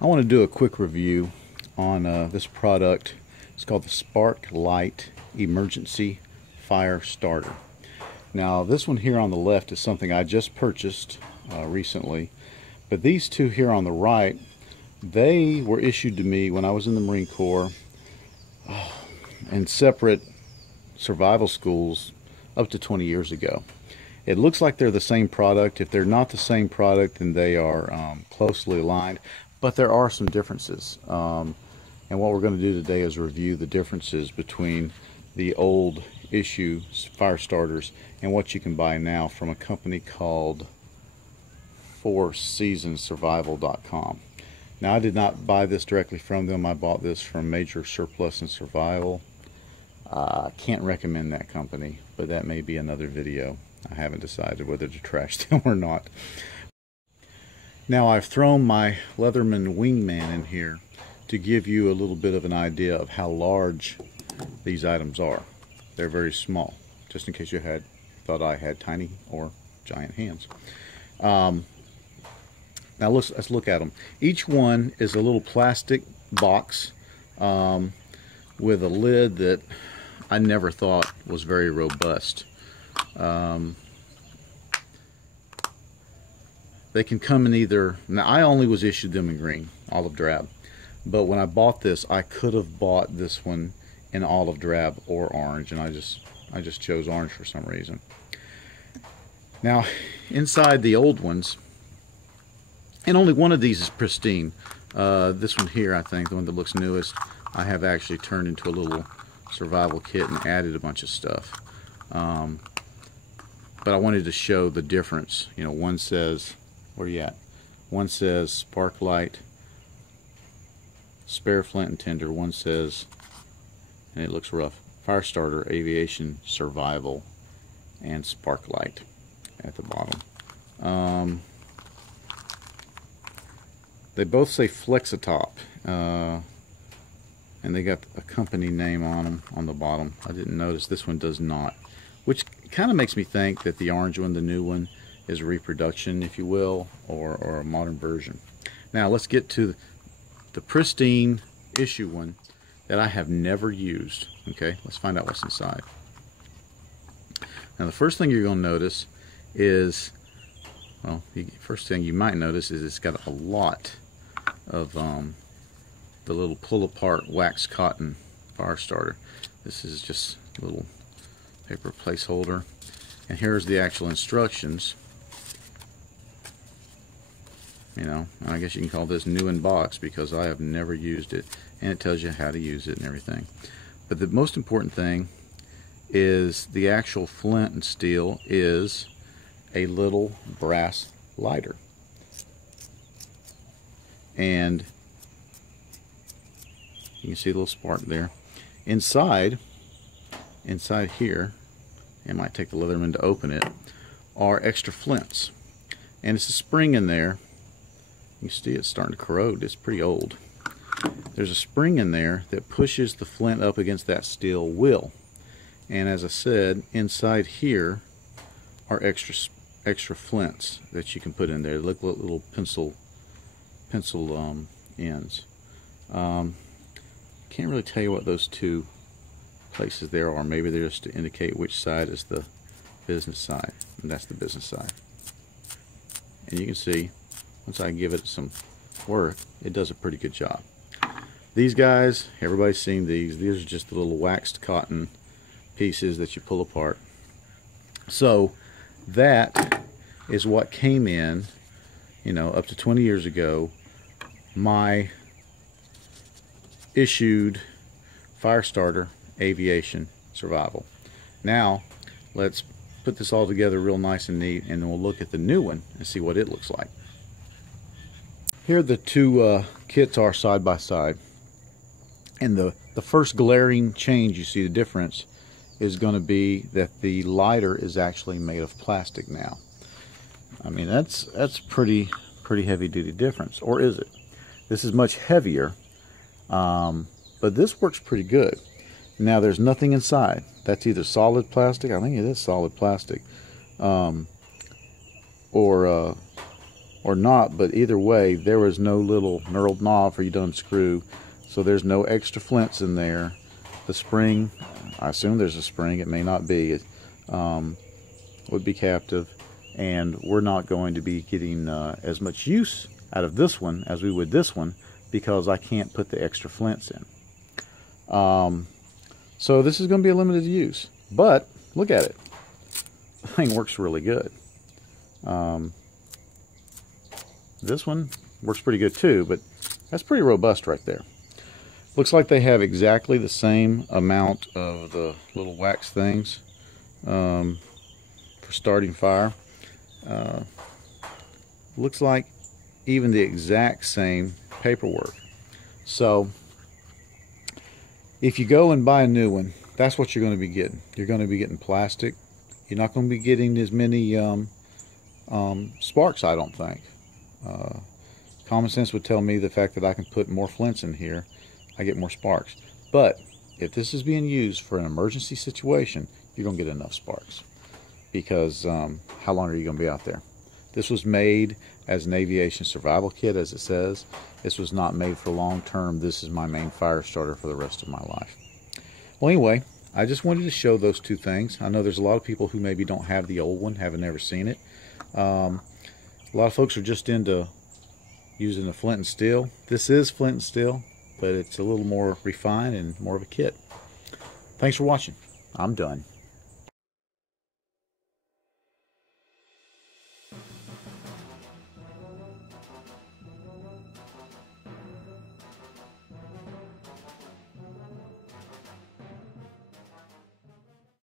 I want to do a quick review on this product. It's called the Spark Lite Emergency Fire Starter. Now this one here on the left is something I just purchased recently, but these two here on the right, they were issued to me when I was in the Marine Corps in separate survival schools up to 20 years ago. It looks like they're the same product. If they're not the same product, then they are closely aligned, but there are some differences. And what we're going to do today is review the differences between the old issue fire starters and what you can buy now from a company called fourseasonsurvival.com. Now, I did not buy this directly from them. I bought this from Major Surplus and Survival. Can't recommend that company, but that may be another video. I haven't decided whether to trash them or not. Now, I've thrown my Leatherman Wingman in here to give you a little bit of an idea of how large these items are. They're very small, just in case you thought I had tiny or giant hands. Now let's look at them. Each one is a little plastic box with a lid that I never thought was very robust. They can come in either, now I only was issued them in green, olive drab, but when I bought this, I could have bought this one in olive drab or orange, and I just chose orange for some reason. Now inside the old ones, and only one of these is pristine. This one here, I think, the one that looks newest, I have actually turned into a little survival kit and added a bunch of stuff. But I wanted to show the difference. You know, one says, where are you at? One says Spark Lite, spare flint and tinder. One says, and it looks rough, fire starter, aviation, survival, and Spark Lite at the bottom. They both say Flexitop, and they got a company name on them on the bottom. I didn't notice this one does not, which kind of makes me think that the orange one, the new one, is a reproduction, if you will, or a modern version. Now let's get to the pristine issue one that I have never used. Okay, let's find out what's inside. Now the first thing you're going to notice is, well, first thing you might notice is it's got a lot of the little pull-apart wax cotton fire starter. This is just a little paper placeholder, and here's the actual instructions. You know, I guess you can call this new in box because I have never used it, and it tells you how to use it and everything. But the most important thing is the actual flint and steel is a little brass lighter, and you can see a little spark there. Inside here, it might take the Leatherman to open it, are extra flints, and it's a spring in there. You see it's starting to corrode. It's pretty old. There's a spring in there that pushes the flint up against that steel will, and as I said, inside here are extra flints that you can put in there. They look like little pencil ends. Can't really tell you what those two places there are. Maybe they're just to indicate which side is the business side, and that's the business side. And you can see, once I give it some work, it does a pretty good job. These guys, everybody's seen these. These are just the little waxed cotton pieces that you pull apart. So that is what came in, you know, up to 20 years ago, my issued fire starter, aviation, survival. Now let's put this all together real nice and neat, and then we'll look at the new one and see what it looks like. Here the two kits are side by side, and the first glaring change you see the difference is going to be that the lighter is actually made of plastic now. I mean, that's pretty heavy duty difference, or is it? This is much heavier, but this works pretty good. Now there's nothing inside. That's either solid plastic, I think it is solid plastic, or or not, but either way, there was no little knurled knob for you to unscrew, so there's no extra flints in there. The spring, I assume there's a spring, it may not be, it would be captive, and we're not going to be getting as much use out of this one as we would this one, because I can't put the extra flints in. So this is going to be a limited use, but look at it. The thing works really good. This one works pretty good too, but that's pretty robust right there. Looks like they have exactly the same amount of the little wax things for starting fire. Looks like even the exact same paperwork. So if you go and buy a new one, that's what you're going to be getting. You're going to be getting plastic. You're not going to be getting as many sparks, I don't think. Common sense would tell me the fact that I can put more flints in here, I get more sparks. But if this is being used for an emergency situation, you're going to get enough sparks. Because how long are you going to be out there? This was made as an aviation survival kit, as it says. This was not made for long term. This is my main fire starter for the rest of my life. Well, anyway, I just wanted to show those two things. I know there's a lot of people who maybe don't have the old one, haven't ever seen it. A lot of folks are just into using the flint and steel. This is flint and steel, but it's a little more refined and more of a kit. Thanks for watching. I'm done.